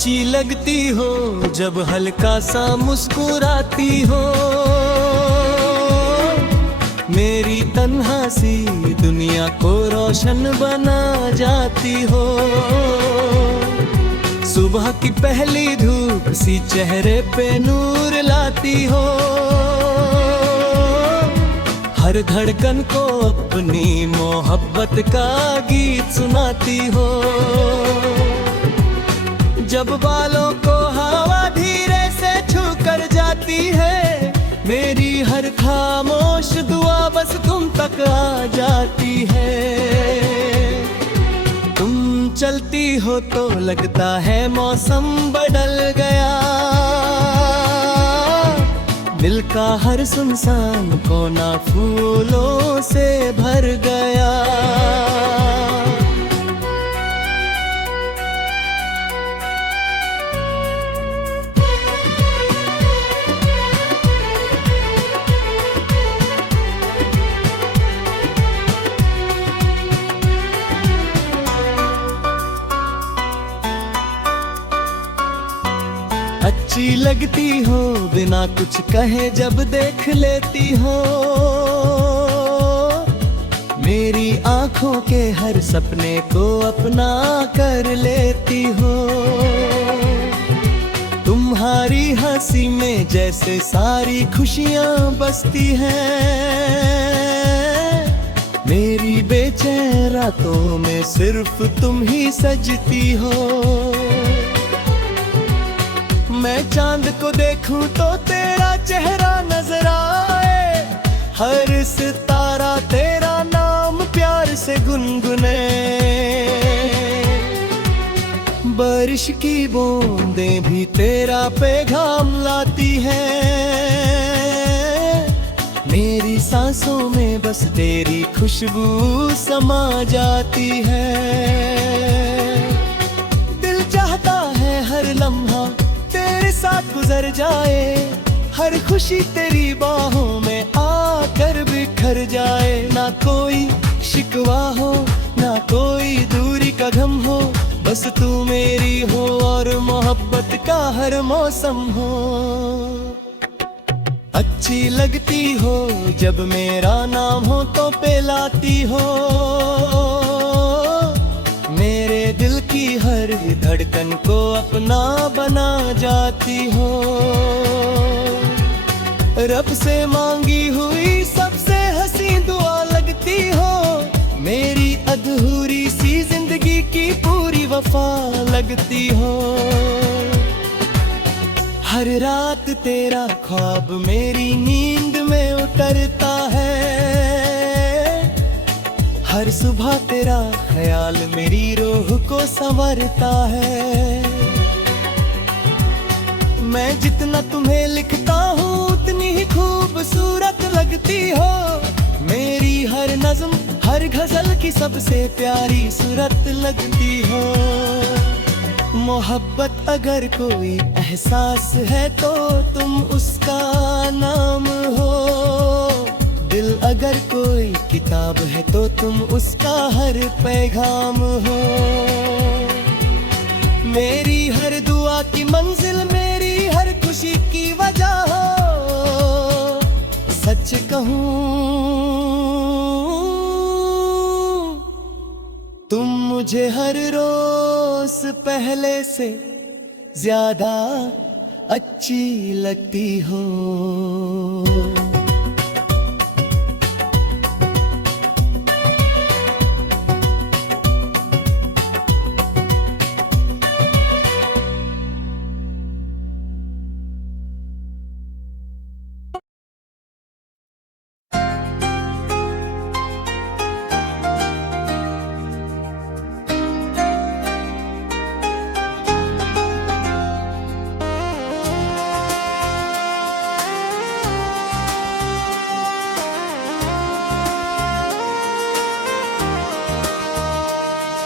अच्छी लगती हो जब हल्का सा मुस्कुराती हो, मेरी तन्हा सी दुनिया को रोशन बना जाती हो। सुबह की पहली धूप सी चेहरे पे नूर लाती हो, हर धड़कन को अपनी मोहब्बत का गीत सुनाती हो। जब बालों को हवा धीरे से छू कर जाती है, मेरी हर खामोश दुआ बस तुम तक आ जाती है। तुम चलती हो तो लगता है मौसम बदल गया, दिल का हर सुनसान कोना फूलों से भर गया। अच्छी लगती हो बिना कुछ कहे जब देख लेती हो, मेरी आंखों के हर सपने को अपना कर लेती हो। तुम्हारी हंसी में जैसे सारी खुशियां बसती हैं, मेरी बेचैन रातों में सिर्फ तुम ही सजती हो। मैं चांद को देखूं तो तेरा चेहरा नजर आए, हर सितारा तेरा नाम प्यार से गुनगुने। बारिश की बूंदें भी तेरा पैगाम लाती हैं, मेरी सांसों में बस तेरी खुशबू समा जाती है। दिल चाहता है हर लम्हा तेरे साथ गुजर जाए, हर खुशी तेरी बाहों में आकर बिखर जाए। ना कोई शिकवा हो ना कोई दूरी का गम हो, बस तू मेरी हो और मोहब्बत का हर मौसम हो। अच्छी लगती हो जब मेरा नाम हो तो पिलाती हो, मेरे दिल की हर धड़कन को अपना बना जाती हो। रब से मांगी हुई सबसे हंसी दुआ लगती हो, मेरी अधूरी सी जिंदगी की पूरी वफा लगती हो। हर रात तेरा ख्वाब मेरी नींद में उतरता है, हर सुबह तेरा ख्याल मेरी रूह को संवरता है। मैं जितना तुम्हें लिखता हूँ उतनी ही खूबसूरत लगती हो, मेरी हर नज़्म हर गजल की सबसे प्यारी सूरत लगती हो। मोहब्बत अगर कोई एहसास है तो तुम उसका नाम हो, दिल अगर कोई किताब है तो तुम उसका हर पैगाम हो। मेरी हर दुआ की मंजिल मेरी हर खुशी की वजह हो। सच कहूँ तुम मुझे हर रोज पहले से ज्यादा अच्छी लगती हो।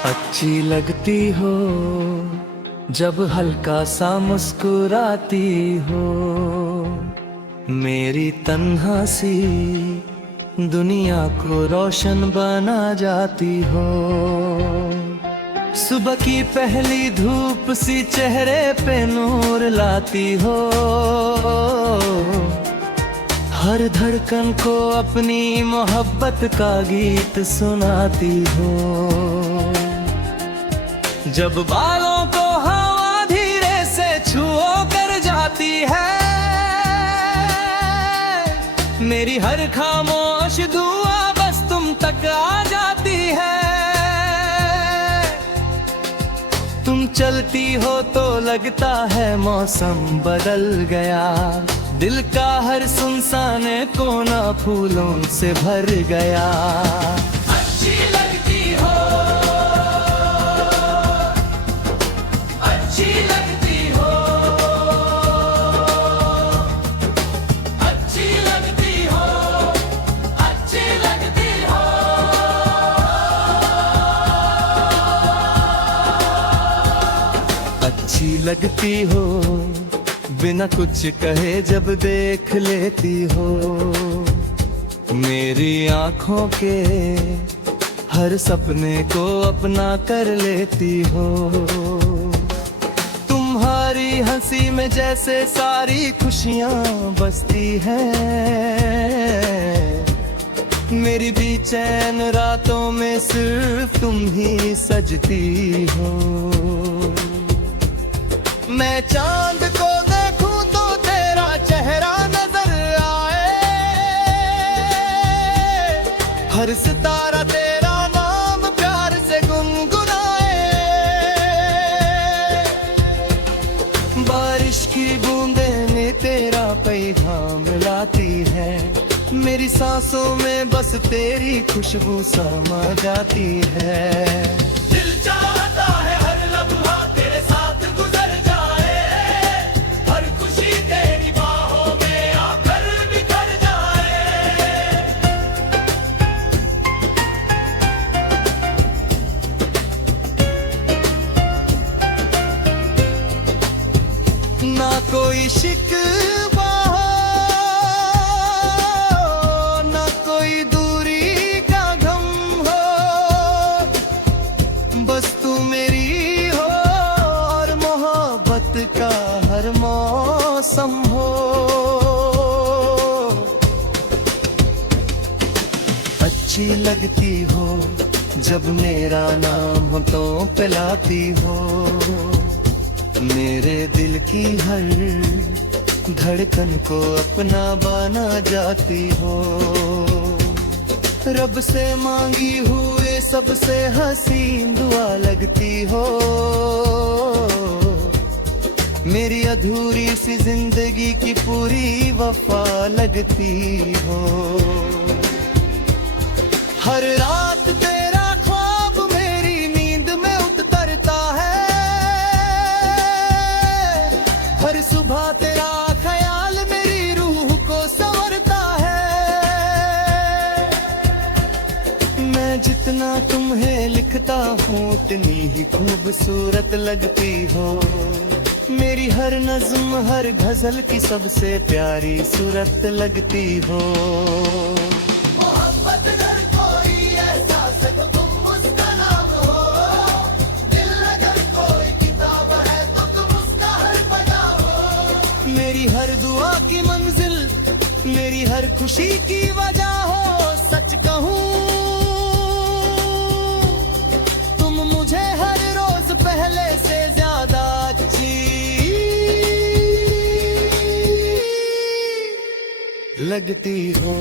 अच्छी लगती हो जब हल्का सा मुस्कुराती हो, मेरी तन्हा सी दुनिया को रोशन बना जाती हो। सुबह की पहली धूप सी चेहरे पे नूर लाती हो, हर धड़कन को अपनी मोहब्बत का गीत सुनाती हो। जब बालों को हवा धीरे से छुओ कर जाती है, मेरी हर खामोश दुआ बस तुम तक आ जाती है। तुम चलती हो तो लगता है मौसम बदल गया, दिल का हर सुनसान कोना फूलों से भर गया। अच्छी लगती हो, अच्छी लगती हो, अच्छी लगती हो, अच्छी लगती हो। अच्छी लगती हो, बिना कुछ कहे जब देख लेती हो, मेरी आंखों के हर सपने को अपना कर लेती हो। तुम्हारी हंसी में जैसे सारी खुशियां बसती हैं, मेरी बेचैन रातों में सिर्फ तुम ही सजती हो। मैं चांद को देखूं तो तेरा चेहरा नजर आए, हर सितारा तेरा नाम प्यार से गुनगुनाए। बारिश की बूंदें ने तेरा पैगाम लाती है, मेरी सांसों में बस तेरी खुशबू समा जाती है। दिल चाहता है हर लम्हा तेरे साथ गुजर जाए, हर खुशी तेरी बाहों में आकर बिखर जाए। ना कोई शिकवा हो, ना कोई दूरी का गम हो, बस तू मेरी हो और मोहब्बत का हर मौसम हो। अच्छी लगती हो जब मेरा नाम हो तो पिलाती हो, मेरे दिल की हर धड़कन को अपना बना जाती हो। रब से मांगी हुए सबसे हसीन दुआ लगती हो, मेरी अधूरी सी जिंदगी की पूरी वफा लगती हो। हर रात तेरा ख्वाब मेरी नींद में उतरता है, हर सुबह तेरा ख्याल मेरी रूह को संवरता है। मैं जितना तुम्हें लिखता हूँ उतनी ही खूबसूरत लगती हो, मेरी हर नज्म हर गजल की सबसे प्यारी सूरत लगती हो। मोहब्बत अगर कोई एहसास है तो तुम उसका नाम हो, दिल अगर कोई किताब है तो तुम उसका हर पन्ना हो। मेरी हर दुआ की मंजिल मेरी हर खुशी की वजह हो, सच कहूँ तुम मुझे हर रोज पहले से ज्यादा अच्छी लगती हो।